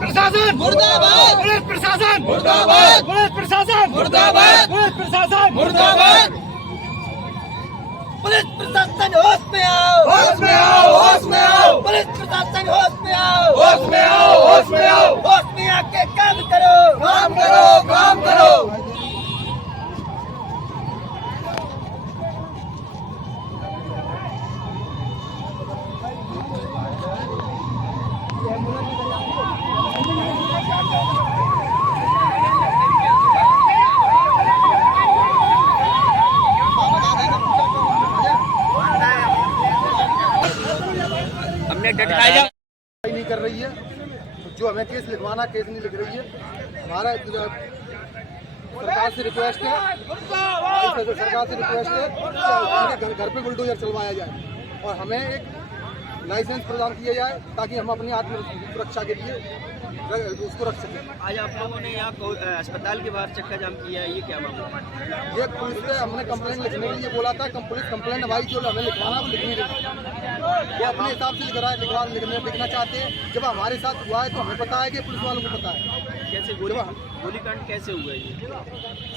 प्रशासन मुर्दाबाद, पुलिस प्रशासन मुर्दाबाद, पुलिस प्रशासन मुर्दाबाद, पुलिस प्रशासन मुर्दाबाद। पुलिस प्रशासन होश में आओ, होश में आओ, होश में आओ। पुलिस प्रशासन होश में आओ, होश में आओ, होश में आओ। होश में आके काम करो, काम करो, काम करो। नहीं कर रही है, जो हमें केस लिखवाना केस नहीं लिख रही है। हमारा सरकार से रिक्वेस्ट है, सरकार से रिक्वेस्ट है कि घर पे बुलडोजर चलवाया जाए और हमें एक लाइसेंस प्रदान किया जाए ताकि हम अपनी आत्म सुरक्षा के लिए उसको रख सकें। आज आप लोगों ने यहाँ अस्पताल के बाहर चक्का जाम किया है, ये क्या मामला? ये पुलिस से हमने कंप्लेंट लिखने के लिए बोला था, पुलिस कंप्लेंट भाई जो हमें लिखवाना वो लिख नहीं रही। वो अपने हिसाब से लिखना चाहते हैं। जब हमारे साथ हुआ है तो हमें पता है कि पुलिस वालों को पता है। कैसे गोलीकांड कैसे हुआ ये?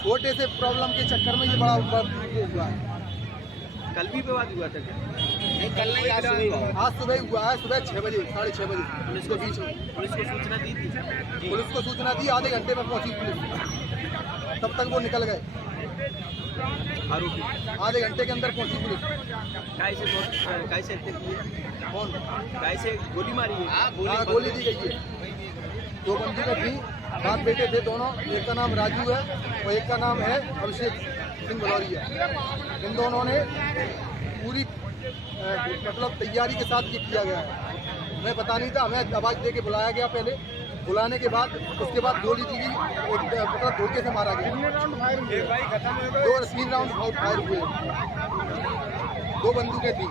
छोटे से प्रॉब्लम के चक्कर में ये बड़ा हुआ है। कल भी विवाद हुआ था क्या? नहीं, कल नहीं, आज सुबह हुआ है, सुबह 6 बजे 6:30 बजे पुलिस को बीच में पुलिस को सूचना दी थी? पुलिस को सूचना दी, आधे घंटे में पहुंची पुलिस, तब तक वो निकल गए। आरोपी आधे घंटे के अंदर पहुंची पुलिस। कैसे कौन कैसे गोली मारी है? गोली दी गई है। 2 बंदूकें थी, 7 बेटे थे दोनों। एक का नाम राजू है और एक का नाम है अभिषेक सिंह बलौरिया। इन दोनों ने पूरी मतलब तैयारी के साथ ये किया गया है। हमें पता नहीं था, हमें आवाज़ दे के बुलाया गया पहले। बुलाने के बाद उसके बाद गोली दी गई, मतलब धोखे से मारा गया। 3 राउंड फायर हुए। 2 बंदूकें थी,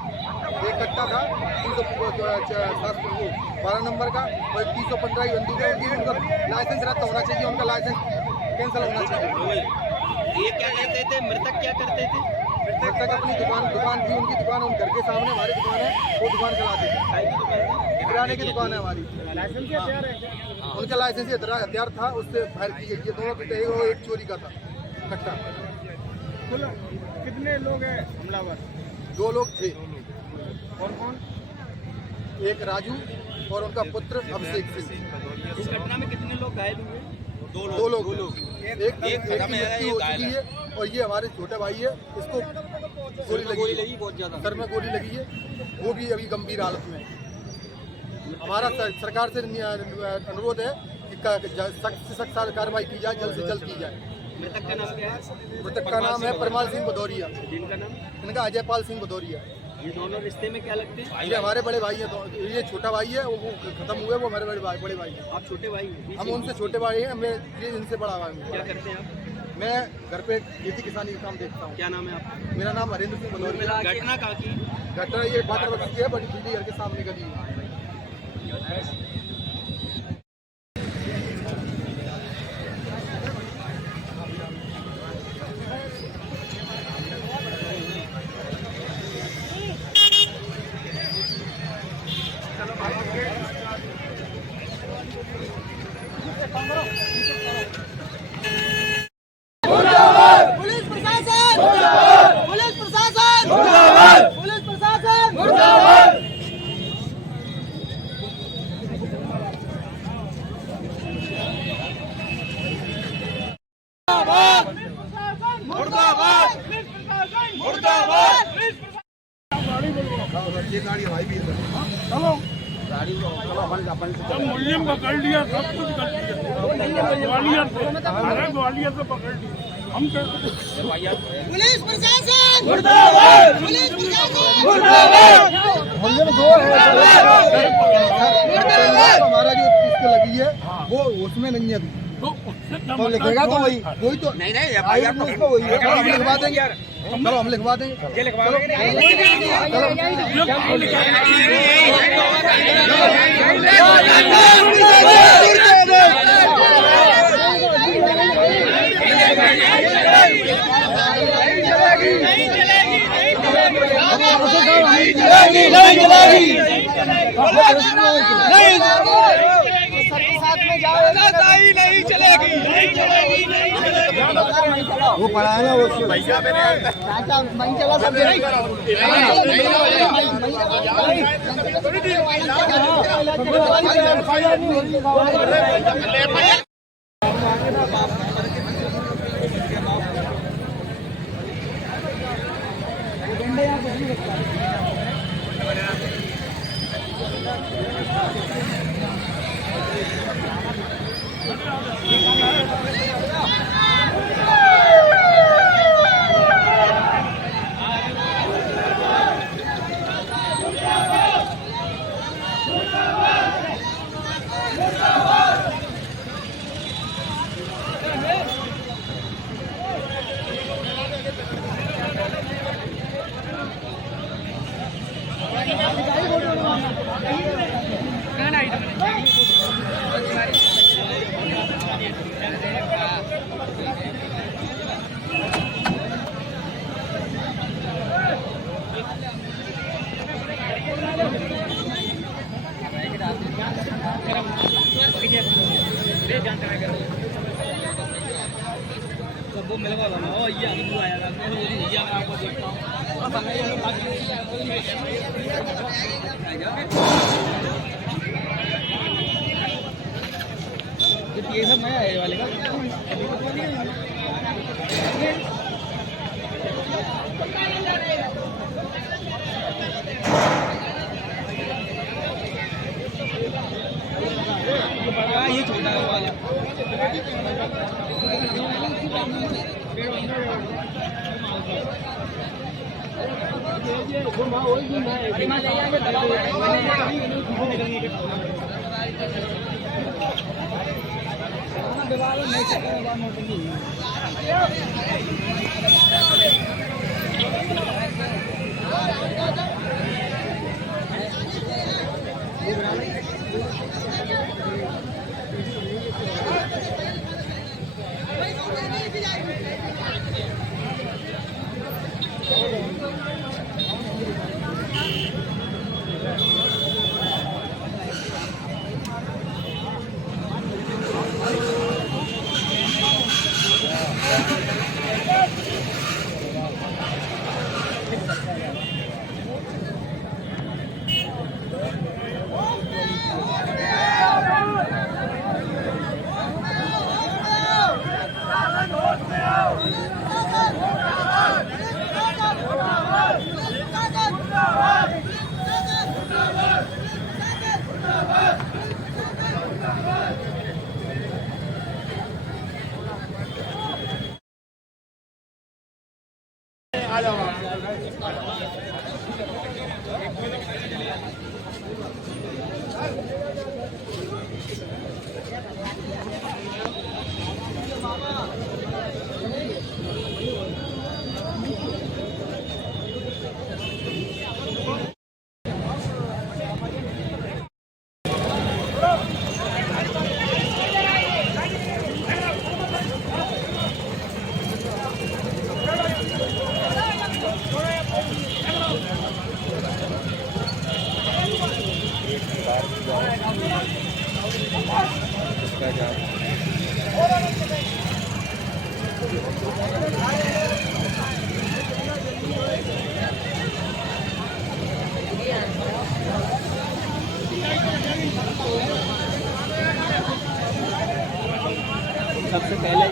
एक कट्टा था 312 नंबर का और 315 की बंदूक है। उनका लाइसेंस रद्द होना चाहिए, उनका लाइसेंस कैंसिल होना चाहिए। ये क्या करते थे? मृतक क्या करते थे? मृतक अपनी दुकान थी, उनकी दुकान, उन घर के सामने हमारी दुकान है, वो दुकान चलाते थे। किराने की दुकान है हमारी। उनका लाइसेंस हथियार था, उससे फायर की गई। ये दोनों एक चोरी का था कट्टा। कितने लोग हैं हमलावर? 2 लोग थे। कौन कौन? एक राजू और उनका पुत्र अभिषेक सिंह। इस घटना में कितने लोग घायल हुए? 2 लोग। एक की मृत्यु हो चुकी है और ये हमारे छोटे भाई है, इसको गोली लगी बहुत ज्यादा, सर में गोली लगी है, वो भी अभी गंभीर हालत में। हमारा सरकार से अनुरोध है कि सख्त से सख्त कार्रवाई की जाए, जल्द से जल्द की जाए। मृतक का नाम क्या है? मृतक का नाम है परमाल सिंह भदौरिया। जिनका नाम? इनका अजयपाल सिंह भदौरिया। ये दोनों रिश्ते में क्या लगते हैं? ये हमारे बड़े भाई हैं। ये छोटा भाई है, वो खत्म हुए, वो हमारे बड़े भाई हैं। आप छोटे भाई हैं? हम उनसे छोटे भाई हैं, मैं ये इनसे बड़ा भाई हूँ। क्या करते हैं आप? मैं घर पे खेती किसानी का काम देखता हूँ। क्या नाम है आपका? मेरा नाम हरेंद्र सिंह भदौरिया। घटना कहाँ की? घटना ये वाटर वर्क्स की है, बड़ी बिजली घर के सामने गली है। ये गाड़ी हमारी भी है। जब मुलिम पकड़ लिया सब कुछ कर दिया ग्वालियर से, अरे ग्वालियर से पकड़ लिया हम पुलिस प्रशासन मुर्दाबाद, पुलिस प्रशासन मुर्दाबाद, हमारा जो इसको लगी है वो उसमें नहीं है अभी। तो लिखेगा तो वही तो नहीं उसको वही है। हम लिखवा देंगे, चलो हम लिखवा देंगे। नहीं चलेगी। वो पढ़ाया वो पैसा वहीं चला सब सबको मिलवा लो ओ ये आदमी आया था मैं बोली भैया मैं आपको देखता हूं ये सब नया है वाले का ये छोटा है वाला सबसे पहले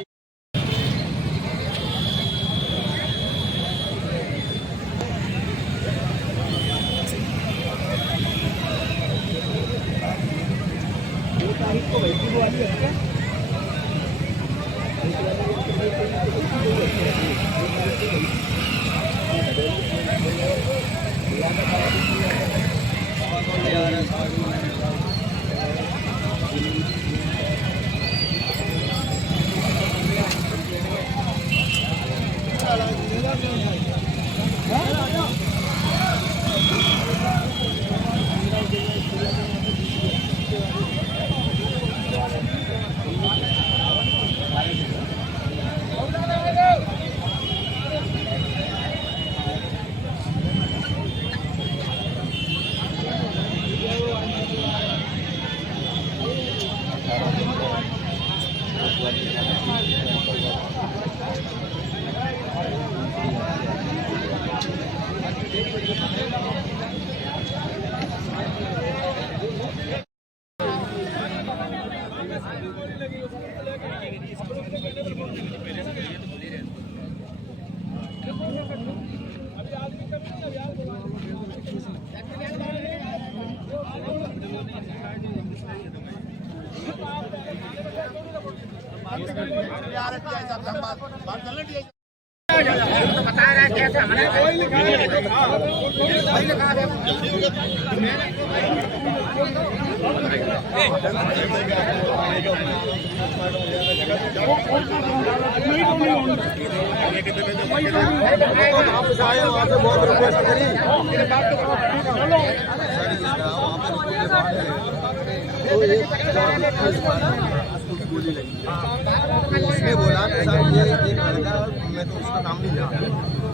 उसने बोला कि सर ये एक लड़का, मैं तो उसका नाम नहीं जानता,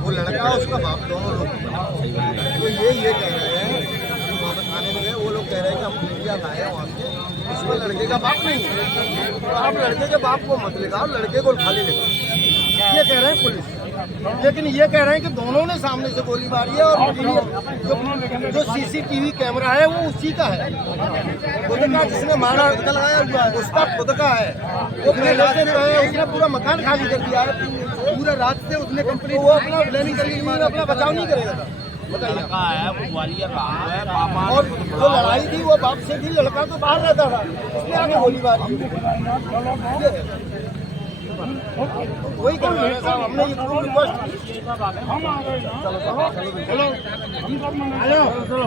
वो लड़का उसका बाप दोनों लोग, तो ये कह रहे हैं वापस थाने में गए, वो लोग कह रहे हैं कि हम मीडिया लाए वहाँ से, उसमें लड़के का बाप नहीं है, तो आप लड़के के बाप को मत लिखाओ, लड़के को खाली लिखाओ, ये कह रहे हैं पुलिस। लेकिन ये कह रहे हैं कि दोनों ने सामने से गोली मारी है और जो सीसीटीवी कैमरा है वो उसी का है, खुद का जिसने मारा लगाया हुआ है उसका खुद का है, वो पहले से जो है उसने पूरा मकान खाली कर दिया है, पूरा रात से उसने कंपनी वो अपना प्लानिंग कर ली, अपना बचाव नहीं करेगा। बताइए, और जो लड़ाई थी वो बाप से थी, लड़का तो बाहर रहता था, उसने आगे गोली मारी, वही कर रहे हैं साहब, हमने ये पूरी रिक्वेस्ट हम आ गए ना, चलो चलो हम सब मंगा चलो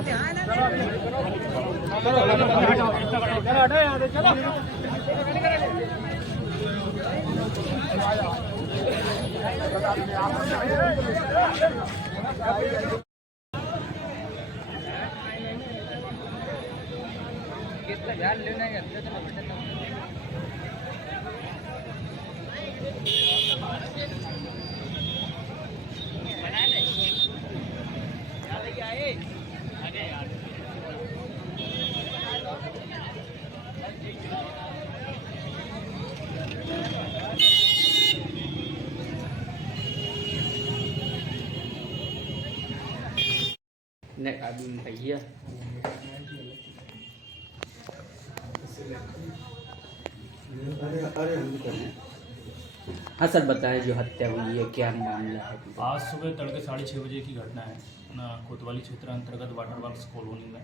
भैया हाँ सर बताएं, जो हत्या हुई है क्या मामला है? आज सुबह तड़के 6:30 बजे की घटना है ना, कोतवाली क्षेत्र अंतर्गत वाटर वर्क्स कॉलोनी में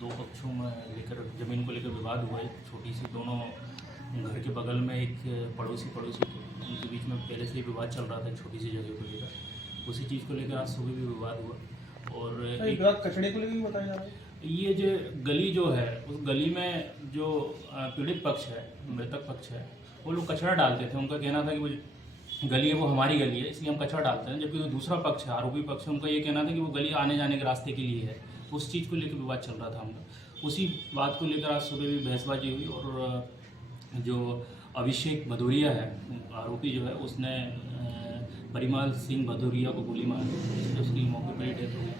दो पक्षों में लेकर ज़मीन को लेकर विवाद हुआ है। छोटी सी दोनों घर के बगल में एक पड़ोसी थे, उनके बीच में पहले से ही विवाद चल रहा था छोटी सी जगह को लेकर। उसी चीज़ को लेकर आज सुबह भी विवाद हुआ और एक कचड़े को लेकर भी बताया जा रहा है। ये जो गली जो है उस गली में जो पीड़ित पक्ष है, मृतक पक्ष है, वो लोग कचरा डालते थे। उनका कहना था कि वो गली है वो हमारी गली है इसलिए हम कचरा डालते हैं, जबकि जो दूसरा पक्ष है आरोपी पक्ष है उनका ये कहना था कि वो गली आने जाने के रास्ते के लिए है। उस चीज़ को लेकर विवाद चल रहा था उनका। उसी बात को लेकर आज सुबह भी बहसबाजी हुई और जो अभिषेक भदौरिया है आरोपी जो है उसने परिमल सिंह भदौरिया को गोली मार दी, जिससे उसकी मौके पर ही डेथ हो गई।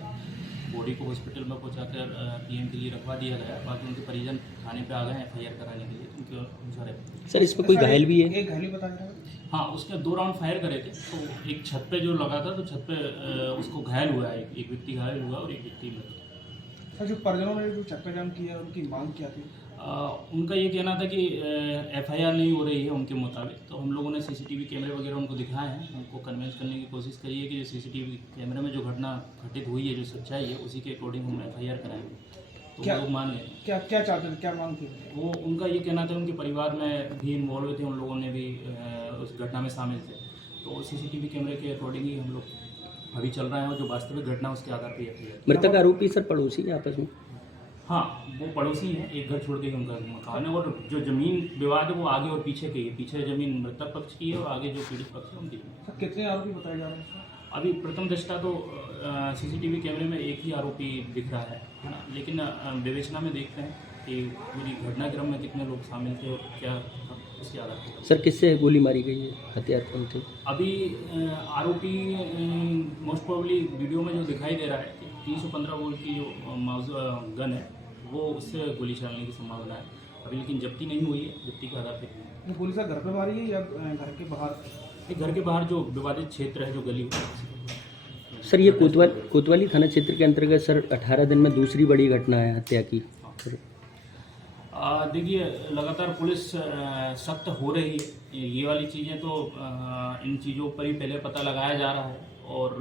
बॉडी को हॉस्पिटल में पहुंचाकर पीएम के लिए रखवा दिया गया। बाकी उनके परिजन थाने पे आ गए FIR कराने के लिए, उनके अनुसार है। सर इस पर कोई घायल भी है? एक घायल बताया जा रहा है। हाँ, उसने 2 राउंड फायर करे थे, तो एक छत पे जो लगा था तो छत पे उसको घायल हुआ है, एक व्यक्ति घायल हुआ और एक व्यक्ति मृत। सर जो परिजनों ने जो चक्काजाम किया उनकी मांग क्या थी? उनका ये कहना था कि FIR नहीं हो रही है उनके मुताबिक, तो हम लोगों ने CCTV कैमरे वगैरह उनको दिखाए हैं, उनको कन्विंस करने की कोशिश करी है कि जो CCTV कैमरे में जो घटना घटित हुई है, जो सच्चाई है उसी के अकॉर्डिंग हम FIR कराएंगे। तो तो क्या- वो लोग मान गए। क्या क्या चाहते थे, क्या मांग थी? वो उनका ये कहना था उनके परिवार में भी इन्वॉल्व थे, उन लोगों ने भी उस घटना में शामिल थे। तो सीसीटीवी कैमरे के अकॉर्डिंग ही हम लोग अभी चल रहे हैं और जो वास्तविक घटना उसके आधार पर यह है। मृतक आरोपी सर पड़ोसी हैं आपस में? हाँ, वो पड़ोसी हैं, एक घर छोड़ के ही उनका मकान है। और जो ज़मीन विवाद है वो आगे और पीछे की है। पीछे ज़मीन मृतक पक्ष की है और आगे जो पीड़ित पक्ष है उनकी। सर कितने आरोपी बताए जा रहे हैं? अभी प्रथम दृष्टा तो सीसीटीवी कैमरे में एक ही आरोपी दिख रहा है ना, लेकिन विवेचना में देखते हैं कि पूरी घटनाक्रम में कितने लोग शामिल थे और क्या था, उसके आधार पर। सर किससे गोली मारी गई है, हथियार कौन थे? अभी आरोपी मोस्ट प्रोबेबली वीडियो में जो दिखाई दे रहा है कि 315 वोल्ट की जो गन है वो उससे गोली चलने की संभावना है अभी, लेकिन जब्ती नहीं हुई है। जब्ती के आधार पर ये गोली सर घर पे मारी है या घर के बाहर? घर के बाहर जो विवादित क्षेत्र है, जो गली है। सर ये कोतवाली थाना क्षेत्र के अंतर्गत सर 18 दिन में दूसरी बड़ी घटना है हत्या की। देखिए, लगातार पुलिस सख्त हो रही है। ये वाली चीज़ें तो इन चीज़ों पर ही पहले पता लगाया जा रहा है और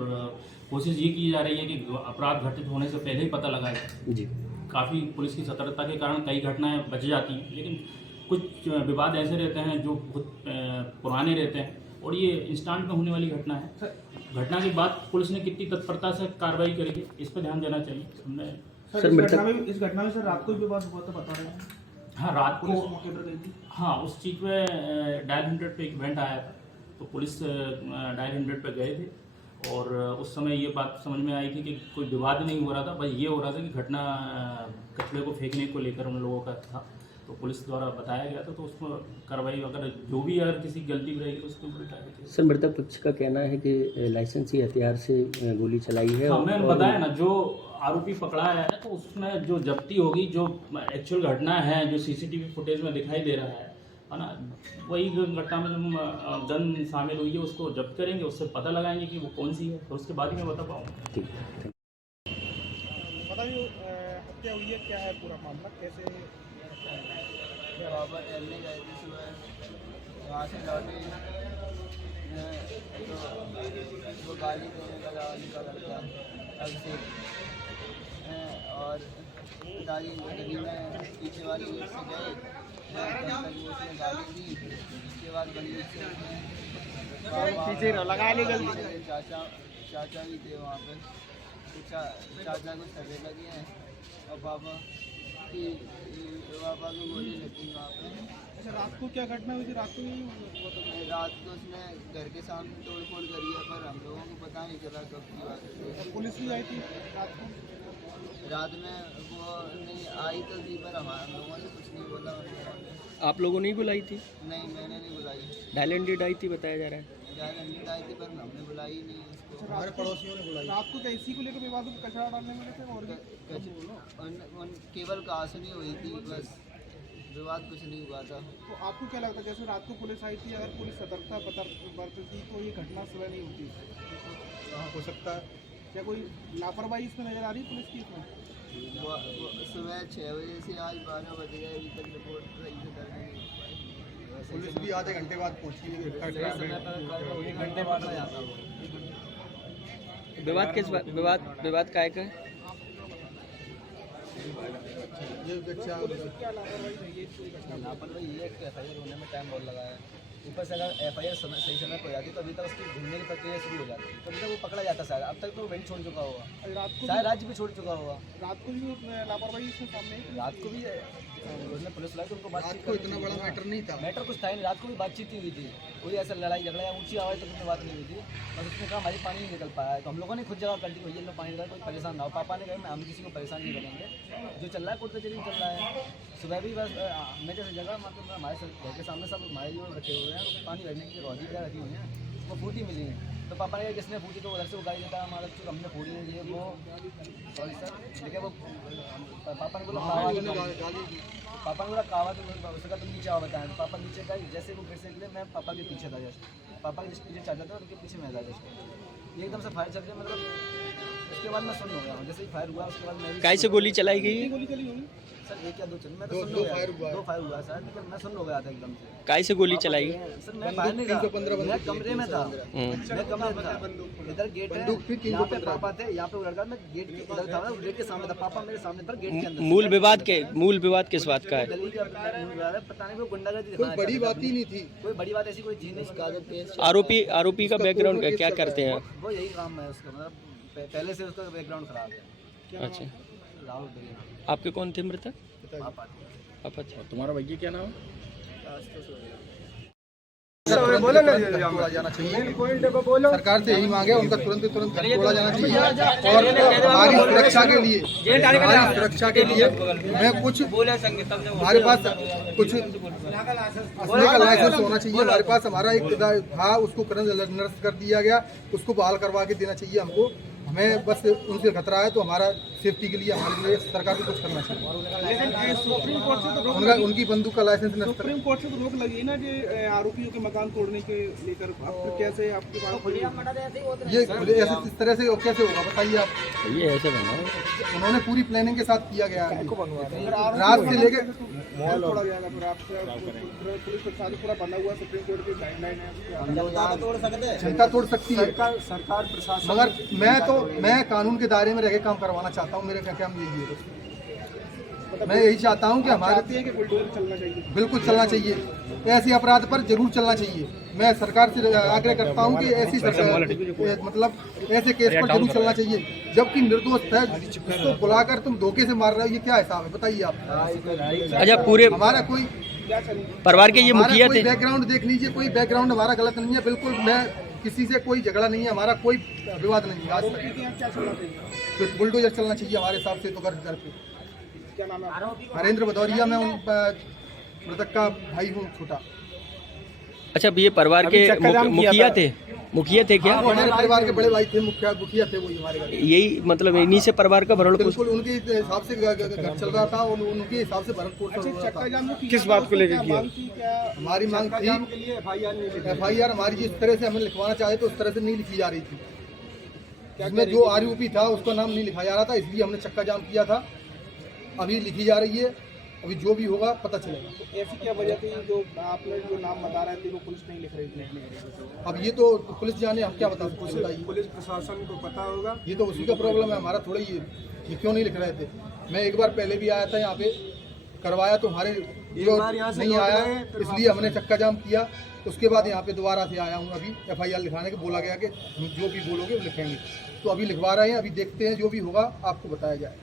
कोशिश ये की जा रही है कि अपराध घटित होने से पहले ही पता लगाया जाए। जी, काफ़ी पुलिस की सतर्कता के कारण कई घटनाएं बच जाती हैं, लेकिन कुछ विवाद ऐसे रहते हैं जो बहुत पुराने रहते हैं और ये इंस्टेंट में होने वाली घटना है। घटना के बाद पुलिस ने कितनी तत्परता से कार्रवाई करी इस पर ध्यान देना चाहिए। हमने सर इस घटना में सर रात को भी विवाद हुआ था, बता रहे हैं? हाँ, रात पुलिस को मौके पर गई थी? हाँ, उस चीज़ पे डायल 100 पे एक इवेंट आया था, तो पुलिस डायल 100 पे गए थे और उस समय ये बात समझ में आई थी कि कोई विवाद नहीं हो रहा था, बस ये हो रहा था कि घटना कचरे को फेंकने को लेकर उन लोगों का था। तो पुलिस द्वारा बताया गया था, तो उसमें कार्रवाई अगर जो भी अगर किसी की गलती रहेगी तो उसके ऊपर कार्रवाई। सर मृतक पक्ष का कहना है कि लाइसेंसी हथियार से गोली चलाई है। हाँ, मैंने बताया ना, जो आरोपी पकड़ा है तो उसमें जो जब्ती होगी, जो एक्चुअल घटना है जो सीसीटीवी फुटेज में दिखाई दे रहा है ना, वही घटना में जो गन शामिल हुई है उसको जब्त करेंगे, उससे पता लगाएंगे कि वो कौन सी है, तो उसके बाद ही मैं बता पाऊँगा। ठीक है। बताइए हत्या हुई है, क्या है पूरा मामला, कैसे? बाबा टहलने गए थे सुबह, वहाँ से लौटे तो वो गाड़ी देने लगा उनका लड़का अभिषेक, और दादी गली में पीछे वाली गेट से गए, तब तक उसने गाड़ी दी। उसके बाद गली से पीछे लगा ले गई। चाचा भी थे वहाँ पर, तो चाचा को सगे लगे हैं और पापा को गोली लगी वहाँ पे। अच्छा, रात को क्या घटना हुई थी? रात को रात को उसने घर के सामने तोड़ फोड़ करी है, पर हम लोगों को पता नहीं चला कब की बात है। पुलिस भी आई थी रात को? रात में वो नहीं आई तो थी, पर हम लोगों ने कुछ नहीं बोला। आप लोगों ने ही बुलाई थी? नहीं, मैंने नहीं बुलाई। डायल 100 आई थी बताया जा रहा है। डायल आई थी पर हमने बुलाई ही नहीं उसको। हमारे पड़ोसियों ने बुलाई। रात को क्या इसी को लेकर विवाद हुआ, कचरा डालने में थे? और केवल कहासुनी हुई थी, बस विवाद कुछ नहीं हुआ था। तो आपको क्या लगता है, जैसे रात को पुलिस आई थी, अगर पुलिस सतर्कता बरतती तो ये घटना सुबह नहीं होती? हाँ, हो सकता है। क्या कोई लापरवाही इसमें नजर आ रही है पुलिस की इसमें? वो सुबह 6 बजे से आज 12 बज गए, अभी तक रिपोर्ट सही से दर्ज नहीं हो पाई। पुलिस भी आधे घंटे बाद पहुंची है। एक घंटे बाद में आता वो। विवाद किस विवाद काय का है? ये बच्चा लापरवाही ये है कि FIR होने में टाइम बहुत लगा है। ऊपर से अगर FIR सही समय पर हो जाती तो अभी तक उसकी ढूंढने की प्रक्रिया शुरू हो जाती, तो अभी तक वो पकड़ा जाता शायद। अब तक तो वहीं छोड़ चुका होगा, रात को शायद राज्य भी छोड़ चुका होगा। रात को भी लापरवाही इसमें सामने आई? रात को भी उसने पुलिस बुलाई तो उनको रात बातचीत को इतना बड़ा मैटर नहीं था। मैटर कुछ था नहीं, रात को भी बातचीत ही हुई थी। कोई ऐसा लड़ाई झगड़ा या ऊंची आवाज़ तक तो बात नहीं हुई थी। बस उसने कहा हमारी पानी नहीं निकल पाया है, तो हम लोगों ने खुद जगह कंटिन्यू हुई है, लोग पानी निकल, कोई परेशान ना हो। पापा ने कहा हम किसी को परेशान नहीं करेंगे, जो चल रहा है कोर्ट कचहरी चल रहा है। सुबह भी बस मैं जैसे जगह मतलब हमारे घर के सामने सब हमारे जो रखे हुए हैं, पानी भरने की रोजी वगैरह रखी हुई हैं, वो फूटी मिली है। तो पापा ने कहा किसने फूटी, तो उधर से वो गाड़ी देता हमारा तो हमने फूटी है ये वो, सॉरी सर। लेकिन वो पापा ने बोला पापा ने बोला कावा, तो उसका तुम नीचे आओ बताएं। पापा नीचे गए, जैसे वो फिर से निकले मैं पापा के पीछे था जस्ट, पापा के पीछे चाचा था, उनके पीछे मैं था जस्ट। एकदम से फायर चल गया, मतलब उसके बाद मैं सुन हो गया हूँ, जैसे ही फायर हुआ उसके बाद मैं भी काय से गोली चलाई गई? गोली चली होगी सर एक या दो चल मैं तो दो- सुन दो हो गया, फायर हुआ है। 2 फायर हुआ सर, लेकिन मैं सुन हो गया था एकदम से। काय से गोली चलाई गई? सर मैं बाहर नहीं था, 315 मैं बंदूक कमरे में था, मैं कमरे में था, इधर गेट है, बंदूक थी, यहाँ पे 315 पापा थे, यहाँ पे वो लड़का, मैं गेट के इधर था, गेट के सामने था, पापा मेरे सामने था, गेट के अंदर। मूल विवाद किस बात का है? गली का मूल विवाद है, पता नहीं वो गुंडागर्दी कोई दिखाना बड़ी चाहता था। बात ही नहीं थी। कोई बड़ी बात ऐसी कोई चीज नहीं, आरोपी का बैकग्राउंड क्या करते हैं? वो यही काम है उसका, मतलब पहले से उसका बैकग्राउंड खराब है। अच्छा, राहुल दरिया आपके कौन थे मृतक? पापा अच्छा, तुम्हारा भैया क्या नाम है? तोड़ा जाना चाहिए। सरकार से यही मांगे, उनका तुरंत तोड़ा जाना चाहिए। और हमारी सुरक्षा के लिए मैं कुछ हमारे पास कुछ असले का लाइसेंस होना चाहिए। हमारे पास हमारा एक था, उसको करंट नष्ट कर दिया गया, उसको बहाल करवा के देना चाहिए हमको। हमें बस उनसे खतरा है, तो हमारा सेफ्टी के लिए हमारे लिए सरकार को कुछ करना चाहिए। लेकिन सुप्रीम कोर्ट से तो रोक उनकी बंदूक का लाइसेंस नष्ट सुप्रीम कोर्ट से तो रोक लगी ना कि आरोपियों के मकान तोड़ने के लेकर, आप कैसे आपके पास ये ऐसे इस तरह से कैसे होगा बताइए आप? ये ऐसे बनाओ। उन्होंने पूरी प्लानिंग के साथ किया गया है। रात से लेके तोड़ा जाएगा फिर आपसे पुलिस प्रशासन पूरा बना हुआ, सुप्रीम कोर्ट की गाइडलाइन है। जनता तोड़ सकती है, सरकार प्रशासन, मगर मैं कानून के दायरे में रह के काम करवाना चाहता हूँ। मेरे क्या काम यही है, मैं यही चाहता हूँ कि हमारे कि बुलडोजर चलना चाहिए। बिल्कुल चलना चाहिए, ऐसे अपराध पर जरूर चलना चाहिए। मैं सरकार से आग्रह करता हूँ कि ऐसी सरकार मतलब ऐसे केस पर जरूर चलना चाहिए। जबकि निर्दोष है, उसको बुलाकर तुम धोखे से मार रहे हो, ये क्या हिसाब है बताइए आप? अच्छा, पूरे हमारा कोई परिवार के ये मुखिया थे? बैकग्राउंड देख लीजिए, कोई बैकग्राउंड हमारा गलत नहीं है, बिल्कुल। मैं किसी से कोई झगड़ा नहीं है, हमारा कोई विवाद नहीं है आज तक। तो बुलडोजर चलना चाहिए हमारे हिसाब से तो घर पे। क्या नाम है? नरेंद्र भदौरिया, मैं उन मृतक का भाई हूँ, छोटा। अच्छा, ये परिवार के मुखिया थे क्या? हमारे परिवार के बड़े भाई थे, मुखिया थे वही हमारे घर। यही मतलब इन्हीं से परिवार का भरण पोषण? बिल्कुल उनके हिसाब से घर चल रहा था, उनके हिसाब से भरण पोषण हो रहा था। किस बात को लेकर किया? हमारी मांग थी FIR हमारी जिस तरह से हमें लिखवाना चाहे तो उस तरह से नहीं लिखी जा रही थी। इसमें जो आरोपी था उसका नाम नहीं लिखा जा रहा था, इसलिए हमने चक्का जाम किया था। अभी लिखी जा रही है, अभी जो भी होगा पता चलेगा। ऐसी क्या वजह थी जो आपने जो नाम बता रहे थे वो पुलिस नहीं लिख रही थी? अब ये तो पुलिस जाने, हम क्या बता सकते हैं, बताइए। पुलिस प्रशासन को पता होगा। ये तो उसी का प्रॉब्लम है, हमारा थोड़ा ये क्यों नहीं लिख रहे थे। मैं एक बार पहले भी आया था यहाँ पे, करवाया तो हमारे जो नहीं आया, इसलिए हमने चक्का जाम किया। उसके बाद यहाँ पे दोबारा से आया हूँ अभी FIR लिखाने के, बोला गया कि जो भी बोलोगे वो लिखेंगे। तो अभी लिखवा रहे हैं, अभी देखते हैं जो भी होगा आपको बताया जाए।